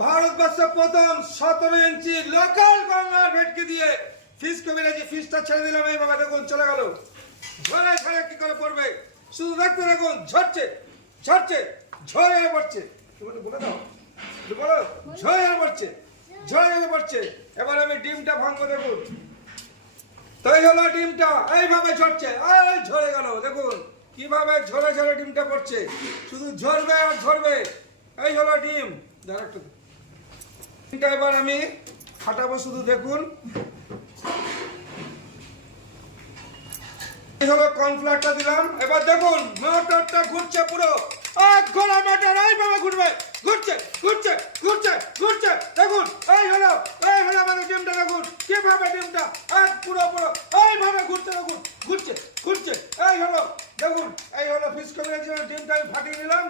ভারতবর্ষে প্রথম 17 ইঞ্চি লোকাল গঙ্গার ভেটকি দিয়ে ফিশ কবিরাজি ফিশটা ছেড়ে দিলাম। এইভাবে দেখুন চলে গেল। ঝরে ঝরে কি করে পড়বে শুধু দেখতে দেখুন। ঝরছে ঝরছে ঝরে পড়ছে। তুমি বলে দাও, বলো ঝরে পড়ছে ঝরে পড়ছে। এবার আমি ডিমটা ভাঙবো দেখুন। তাই হলো ডিমটা এইভাবে ঝরছে আর ঝরে গেল। দেখুন কিভাবে ঝরে ঝরে ডিমটা পড়ছে, শুধু ঝরবে আর ঝরবে। এই হলো ডিম। ডিমটা এবার আমি ফাটাবো, শুধু দেখুন। এই হলো কর্নফ্লাওয়ারটা দিলাম। এবার দেখুন মটরটা ঘুরছে পুরো এক ঘোড়া মটর এইভাবে ঘুরবে। ঘুরছে ঘুরছে ঘুরছে ঘুরছে। দেখুন এই হলো আমাদের ডিমটা। দেখুন কিভাবে ডিমটা এক পুরো পুরো এইভাবে ঘুরছে। দেখুন ঘুরছে ঘুরছে। এই হলো দেখুন, এই হলো ফিশ কবিরাজি। ডিমটা আমি ফাটিয়ে নিলাম।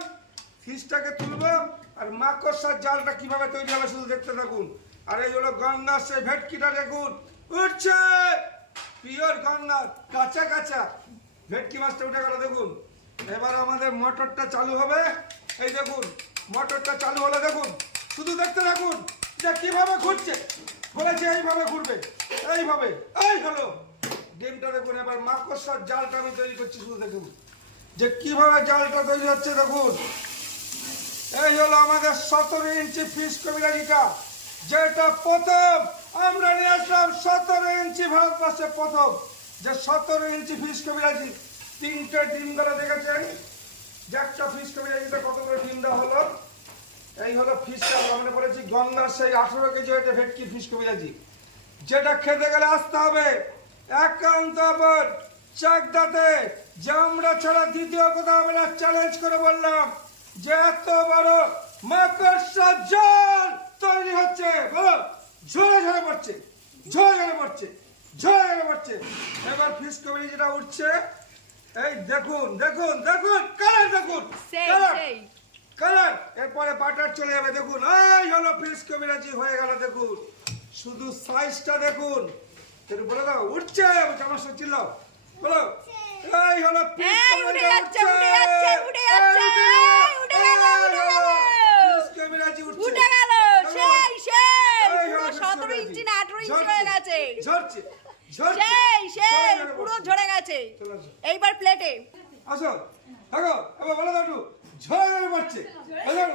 ফিশটাকে তুলবো আর মাকড়সার জালটা কিভাবে তৈরি হবে শুধু দেখতে থাকুন। আর এই হলো গঙ্গার সেই ভেটকিটা দেখুন উঠছে। পিওর গঙ্গা কাঁচা কাঁচা ভেটকি মাছটা উঠে গেল। দেখুন এবার আমাদের মোটরটা চালু হবে। এই দেখুন মোটরটা চালু হলে দেখুন শুধু দেখতে থাকুন যে কিভাবে ঘুরছে। বলেছে এইভাবে ঘুরবে এইভাবে। এই হলো ডিমটা দেখুন। এবার মাকড়সার জালটা আমি তৈরি করছি, শুধু দেখুন যে কিভাবে জালটা তৈরি হচ্ছে। দেখুন এই হলো আমাদের 17 ইঞ্চি ফিশ কবিরাজিটা, যেটা প্রথম আমরা নিয়ে আসলাম। 17 ইঞ্চি ভারতবর্ষে প্রথম যে 17 ইঞ্চি ফিশ কবিরাজি। 3টে ডিম গুলো দেখেছেন যে একটা ফিশ কবিরাজিতে কত করে ডিম দেওয়া হলো। এই হলো ফিশটা মনে করেছি গঙ্গার সেই 18 কেজি ওইটা ভেটকি ফিশ কবিরাজি, যেটা খেতে গেলে আসতে হবে একান্ত চাকদাতে। যে আমরা ছাড়া দ্বিতীয় কোথাও আমরা চ্যালেঞ্জ করে বললাম যে এত বড় মাকড়সার জাল তৈরি হচ্ছে। বলো ঝরে ঝরে পড়ছে ঝরে ঝরে পড়ছে ঝরে ঝরে পড়ছে। এবার ফিশ কবিরাজি যেটা উঠছে এই দেখুন দেখুন দেখুন কালার দেখুন কালার। এরপরে বাটার চলে যাবে। দেখুন এই হলো ফিশ কবিরাজি হয়ে গেল। দেখুন শুধু সাইজটা দেখুন। একটু বলে দাও উঠছে আমার সচ্ছিল বলো। এই হলো ফিশ কবিরাজি উঠছে। এইবার প্লেটে আসো দেখো এবার বলে দাও একটু ঝরে পড়ছে।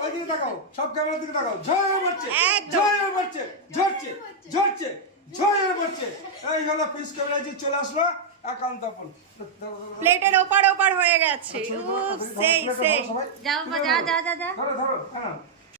ওইদিকে তাকাও, সব ক্যামেরার দিকে তাকাও। ঝরে পড়ছে ঝরে পড়ছে ঝরছে ঝরছে ঝরে পড়ছে। এই হলো ফিশ কবিরাজি চলে আসলো একান্ত আপন। প্লেটের ওপার ওপার হয়ে গেছে। সেই সেই ধরো ধরো হ্যাঁ।